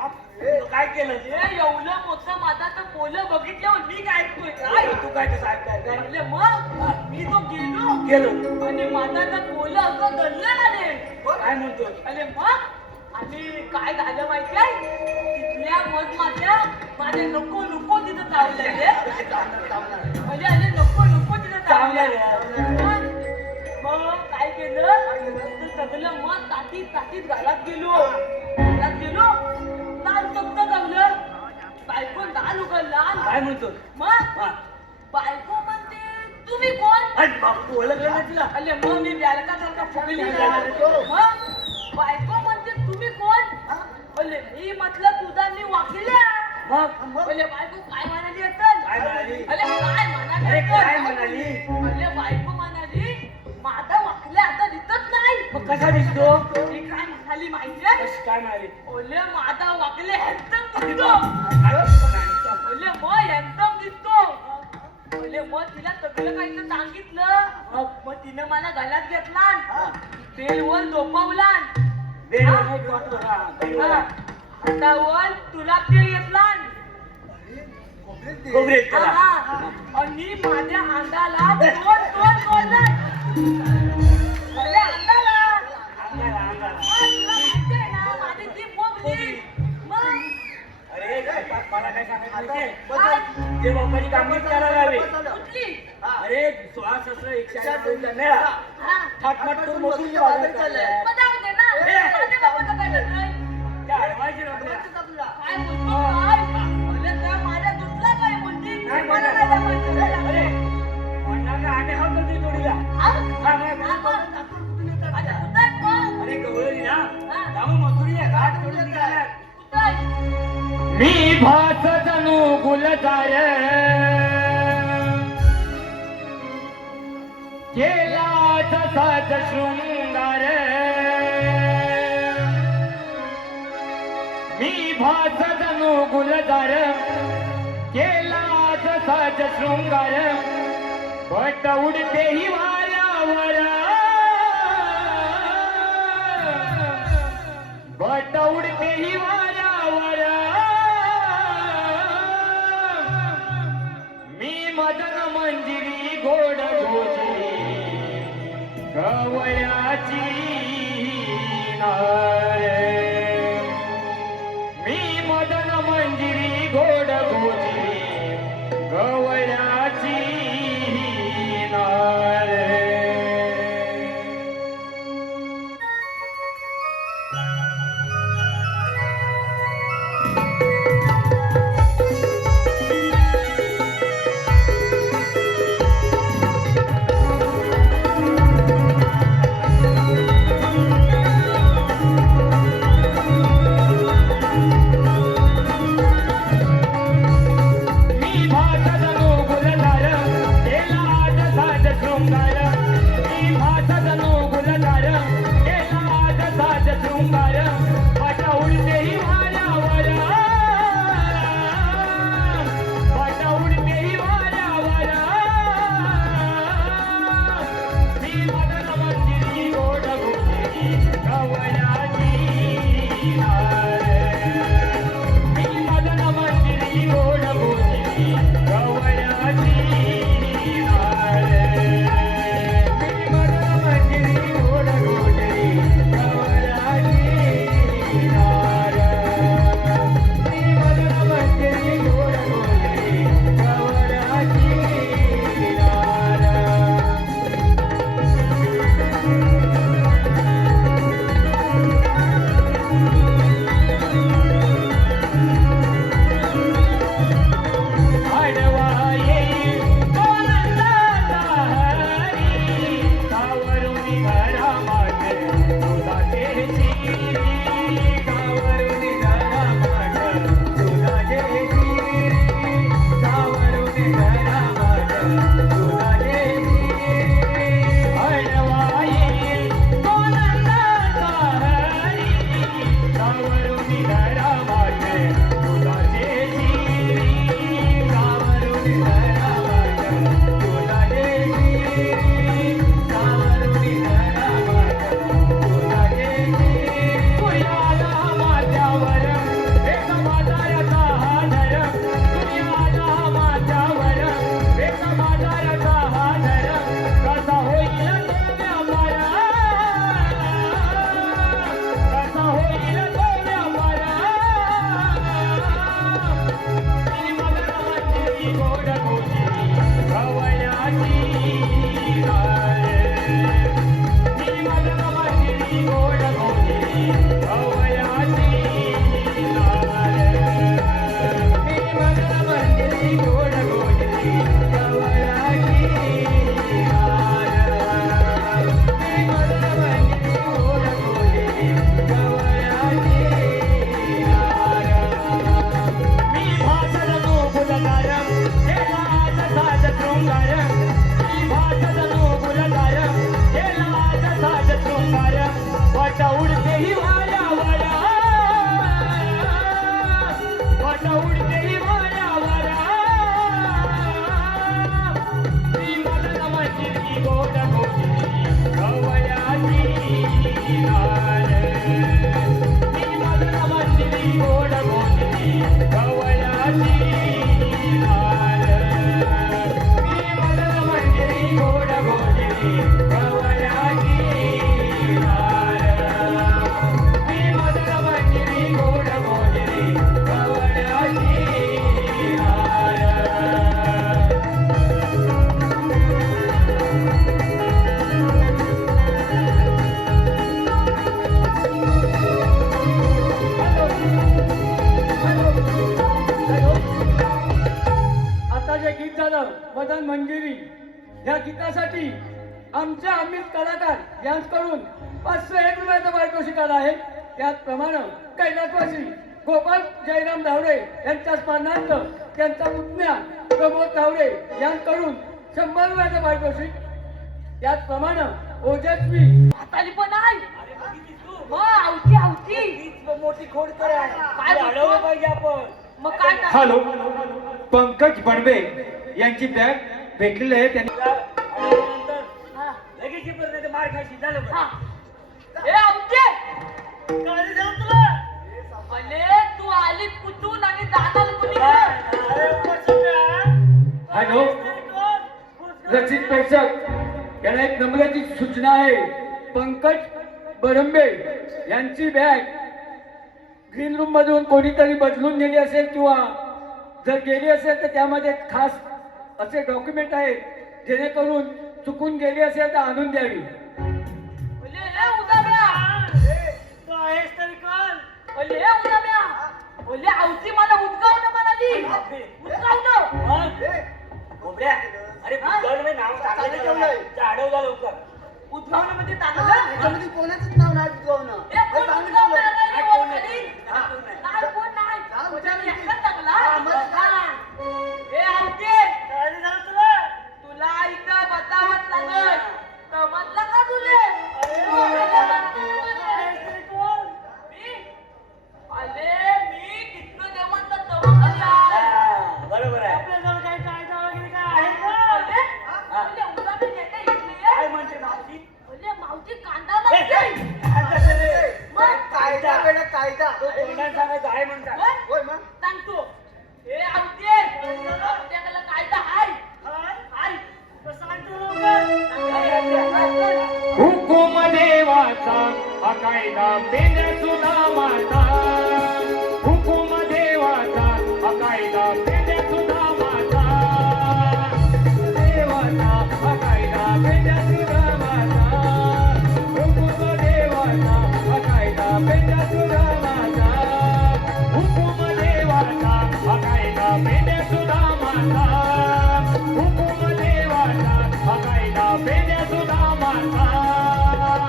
तू काय केलं ते? एवढं मोठं माझा तर पोलं बघितलं गेलो. आणि म्हातारा बोल असं धरलं ना रे. काय म्हणतो? अरे मग आणि काय झालं माहिती आहे तिथल्या मधमाशा माझे नको नको तिथं चावल्या रे. म्हणजे अरे नको नको तिथं चावल्या रे. मग काय केलं तर सगळं मग ताटीत घरात गेलो लाल फक्त चावलं. बायको लाल उघडला. काय म्हणतो? मग बायको म्हणते तुम्ही कोण? अरे बापू ओळखलं ना तिला. अरे मग मी ब्यालकासारखा फुगली मग बायको म्हणते तुम्ही कोण? बोले मी म्हटलं तुझा मी वाकिल्या. मग बोले बायको काय म्हणाली असेल? काय म्हणाली? अरे काय म्हणाली अरे असेल? काय म्हणाली? अरे बायको म्हणाली माझा वाकल्या आता दिसत नाही. मग कसा दिसतो? मी काय म्हणाली माहितीये? कशी काय म्हणाली? बोले माझा वाकले हॅन्डसम दिसतो. काय म्हणाली? बोले मग हॅन्डसम दिसतो. बोले मग तिला सगळं काही तर सांगितलं. मग तिनं मला गळ्यात घेतला बेलवर झोपवला. बेल नाही वाटतो. हा, बेल वर. हातावर तुला तेल घेतला. खोबरे त्याला. आणि माझ्या अंगाला दोन बोलला. अरे अंगाला अंगाला. तुला माहितीये ना माझी जीभ बोबली. मग अरे मला काय सांगायचं माहितीये? जे बापाची कामगिरी करायला हवी. कुठली? अरे 16 17 108 मेळा हा. थाटमाट करून बसून बाजार चाललाय. मग जाऊ दे ना. माझ्या बापाचं काय करतोय? त्या अडवायचे आपल्या. काय बोलतो काय? अरे त्या माझ्या दुसरा काय बोलती? काय मला म्हणणार? काय जमायचं? अरे म्हणणार का आम्ही आहोत ना ती जोडीला. हा? हा, नाही, हा, मग. आता कुठं मग? अरे गवळणी ना हा. त्यामुळे मथुरी आहे घाट करून निघाला. कुठं? मी भात जणू गुलजार केला तसाच शृंगार. मी भात जणू गुलजार केला तसाच शृंगार. बट उडते ही वाऱ्यावर बट उडते ही वाऱ्यावर. मी मदन मंजिरी गोड गोजी गवळ्याची नार. मी मदन मंजिरी गोड गोजी गवळ्याची नार. मी भात जणू गुलजार केला आज साज शृंगार. मी भात जणू गुलजार केला आज साज शृंगार. बट उडते ही वाऱ्यावर बट उडते ही वाऱ्यावर. मी मदन मंजिरी गोड गोजी गवळ्याची नार. मी मदन मंजिरी गोड गोजी गवळ्याची नार. मी मदन मंजिरी गोड गोजी गवळ्याची नार. मी मदन मंजिरी गोड गोजी गवळ्याची नार. आडवा येईल कोणंदाचा हरी. गावावरून घरामाट दुधाचे शिरी. गावावरून घरामाट दुधाचे शिरी. गावावरून घरामाट दुधाचे शिरी. आडवा येईल कोणंदाचा हरी. गावावरून घरामाट दुधाचे शिरी. गावावरून घरामाट दुधाचे शिरी. गावावरून घरामाट दुधाचे शिरी. तुझ्याला माझ्यावर एक बाजाराचा हादर. तुझ्याला माझ्यावर एक बाजाराचा हादर. कसा होईल वदन मंजिरी या गीतासाठी आमच्या अमित कलाकार यांच्याकडून 501 रुपयाचं पारितोषिक आलं आहे. त्याचप्रमाणे कैलासवासी गोपाल जयराम धावडे यांच्या स्मरणार्थ त्यांचा पुतण्या प्रमोद धावडे यांच्याकडून 100 रुपयाचं पारितोषिक. त्याचप्रमाणे ओजस्वी म्हातारी पण आहे मग आवती आवती मोठी खोड करा काय बोलतो? पाहिजे आपण. मग काय करणार? हॅलो पंकज बनवे यांची बॅग भेटलेली आहे त्यांनी हा. लगेच ही परत मार खायची झालं बरं. हा. ए आवते काळजी झालं तुला अले तू आली कुठून आणि दादाला कुठे अरे उपस्थित हॅलो रचित प्रेक्षक यांना एक नम्राची सूचना आहे. पंकज बरंबे यांची बॅग ग्रीन रूम मधून कोणीतरी बदलून नेली असेल किंवा जर गेली असेल तर त्यामध्ये खास असे डॉक्युमेंट आहेत जेणेकरून चुकून गेली असेल तर आणून द्यावी. अले ए उदाम्या तू आहेस तरी कोण? अले ए उदाम्या अले आवती मला उदगावणं म्हणाली उदगावणं खोबऱ्या अरे बुद्धवाडीमध्ये नाव टाकायचं अडवला लवकर. उदगावणं म्हणजे चांगलं त्याच्यामध्ये कोणाचंच नाव नाही बुजवणं. ए कोण उदगावणं आहे रे वर खाली? हा. नाही कोण नाही हा, म्हणजे म्हणजे एकटाच चांगला हा, मग काय? हा. ए आवते काळजी झालं तुला तुला इथं बतावत लागल समजलं का तुले आहेस तरी कोण? मी अले मी तिथनं जेवण तर तवंगली आहे हा, बरोबर आहे. आपल्याजवळ काही कायदा वगैरे काय आहे का? अले अले उद्या मी येते इथली काय आहे म्हणते मावशी? अले मावती कांदा हे, लागते काय कसं रे? मग कायदा बेटा कायदा. तो तोंडाने सांगायचं आहे म्हणतात. कोण? होय मग. सांगतो हे आवते आपल्याकडे कायदा आहे हाय? आहे तर सांगतो लवकर. हुकुम देवाचा हा कायदा पेंड्या सुदामाचा. हुकुम देवाचा हा कायदा पेंड्या सुदामाचा. देवाचा हा कायदा पेंड्या सुदामाचा. हुकुम देवाचा हा कायदा पेंड्या सुदामाचा. हुकुम देवाचा हा कायदा पेंड्या सुदामाचा. हुकुम देवाचा हा कायदा पेंड्या सुदामाचा.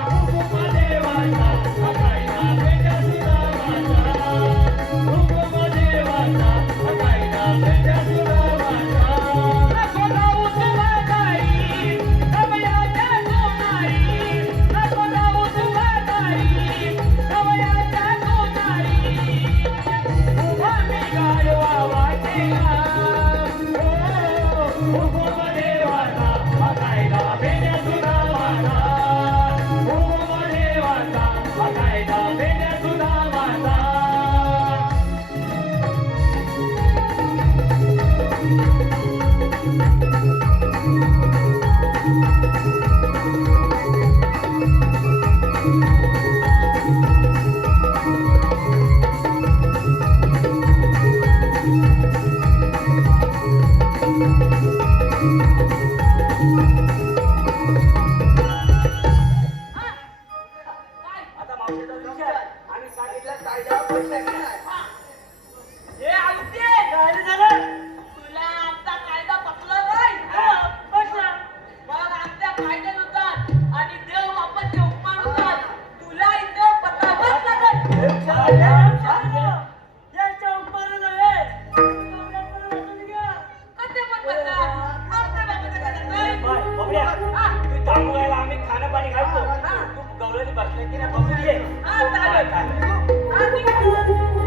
हुकुम देवाचा हा कायदा पेंड्या सुदामाचा. हुकुम देवाचा हा कायदा पेंड्या सुदामाचा. नको जाऊ तुला नाही नवयाच्या सोनारी. नको जाऊ तुला नाही नवयाच्या सोनारी. उभा मी गाढवा वाटेला. हुकुम देवाचा हा कायदा पेंड्या सुदामाचा. हुकुम देवाचा हा कायदा पेंड्या सुदामाचा. काय आता मावशीचा विचार आम्ही सांगितलं कायदा पडला की नाही. हे आवते काळजी झालं? तुला आमचा कायदा पटला नाही हा, बसला. मग आमच्या कायद्यानुसार आणि देव बापाच्या हुकमानुसार तुला इथं पटावंच लागेल यांच्या उपमानं नव्हे. नवऱ्याकडे वाटून घ्या. कसे पण बदला आमच्या बापाचं काय नाही. बाय, बबड्या. हा. तू थांबू राहिला, आम्ही खाणं पाणी घालतो. हा. तू गौरवची बसल्या की नाही बघून घे. हा, चालेल. चालेल. हा, ठीक आहे.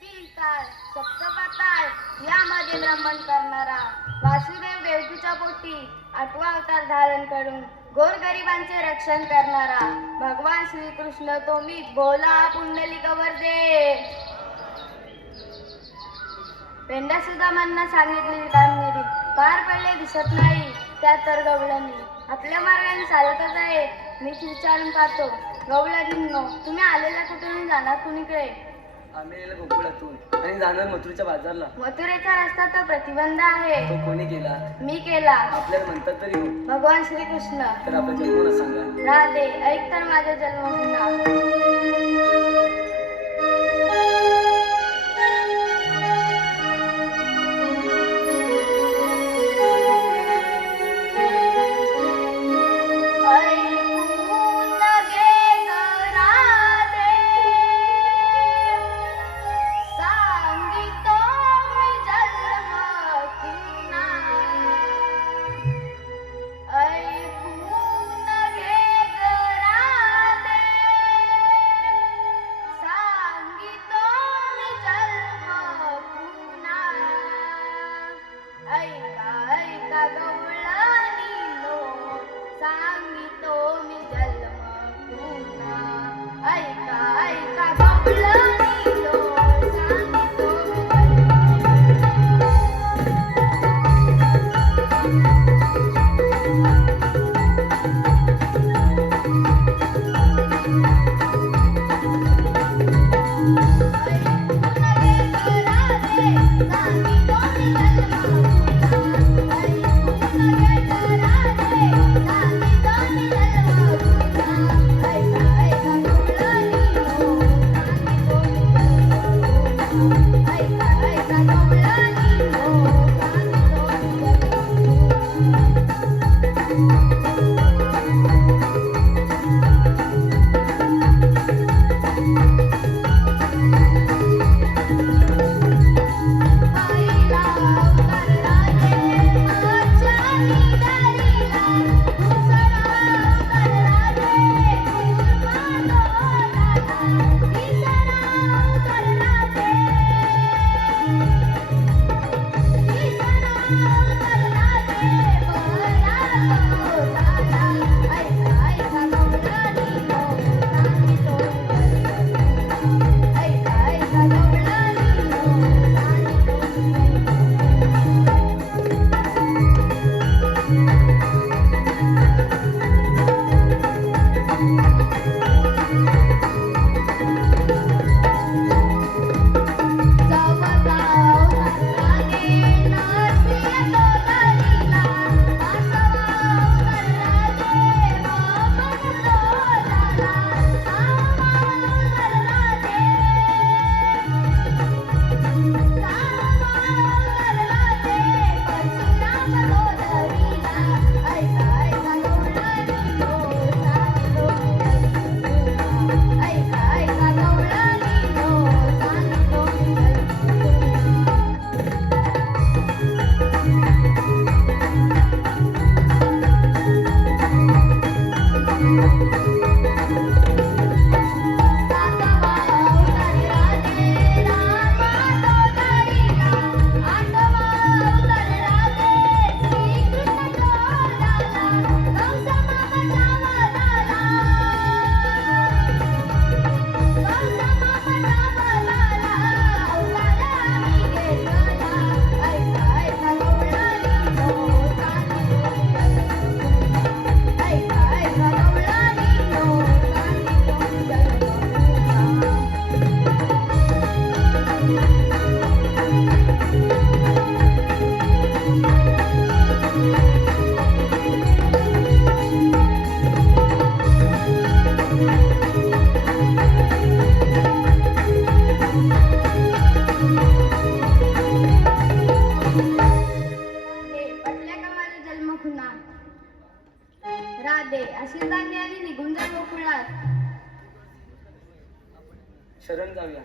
तीन ताल सप्तपाताळ यामध्ये भ्रमण करणारा वासुदेव देवकीच्या पोटी आठवा अवतार धारण करून गोरगरिबांचे रक्षण करणारा भगवान श्रीकृष्ण तो मी बोला पुंडलिक वर्दे. पेंडा सुदामांना सांगितलेली कामगिरी पार पडले दिसत नाही त्या तर गवळणी आपल्या मार्गाने चालतच आहे. मी विचारून पाहतो गवळणींनो, तुम्ही आलेल्या कुठून जाणार कुणीकडे? आम्ही गेलो गोकुळातून आणि जाणार मथुरेच्या बाजारला. मथुरेचा रस्ता तर प्रतिबंध आहे. तो कोणी गेला? मी केला. आपल्याला म्हणतात तरी हो. भगवान श्रीकृष्ण. तर आपला जन्म न सांगा. राधे ऐक तर माझा जन्मभूमी. शरण जाऊया.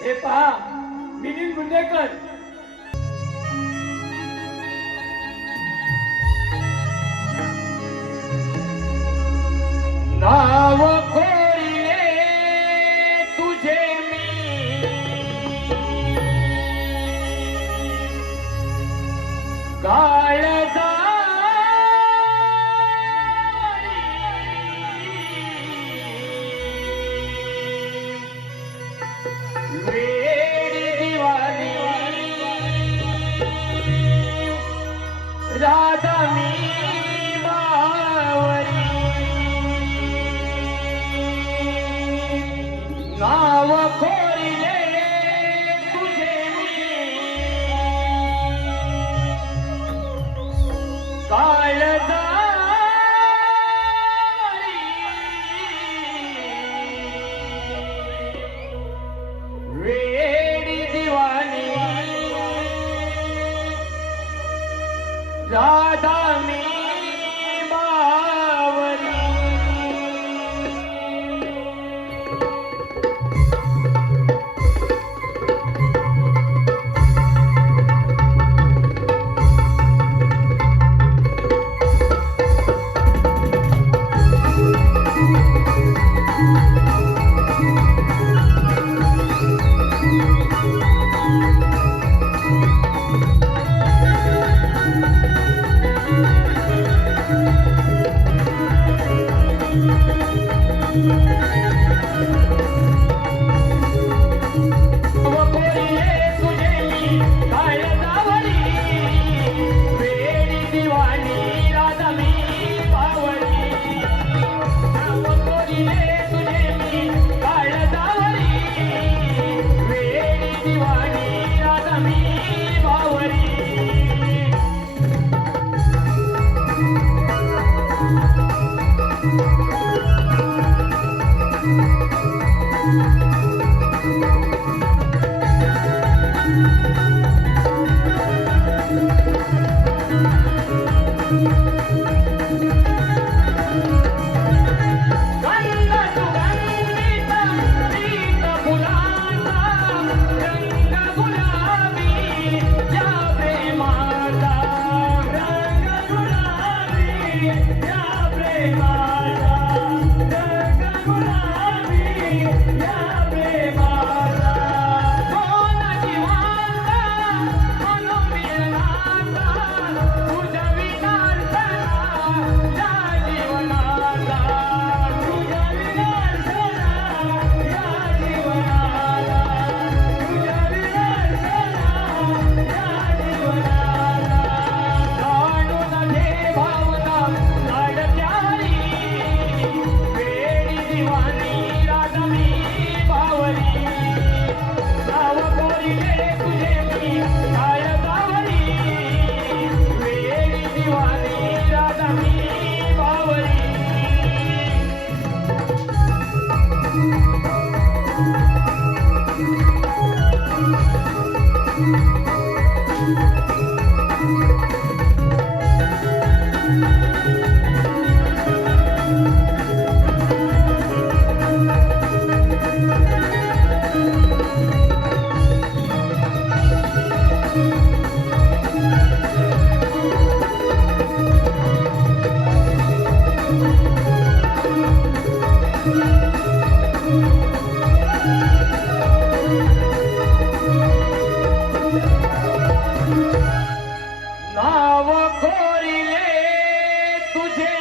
हे पहा मिलिंद गुंडेकर. नाव कोरिले तुझे मी काळजा राधा मी बावरी नाव कोरिले तुझे काळजा वेडी दिवाणी राधा मी बावरी. मी बावरी नाव कोरिले तुझे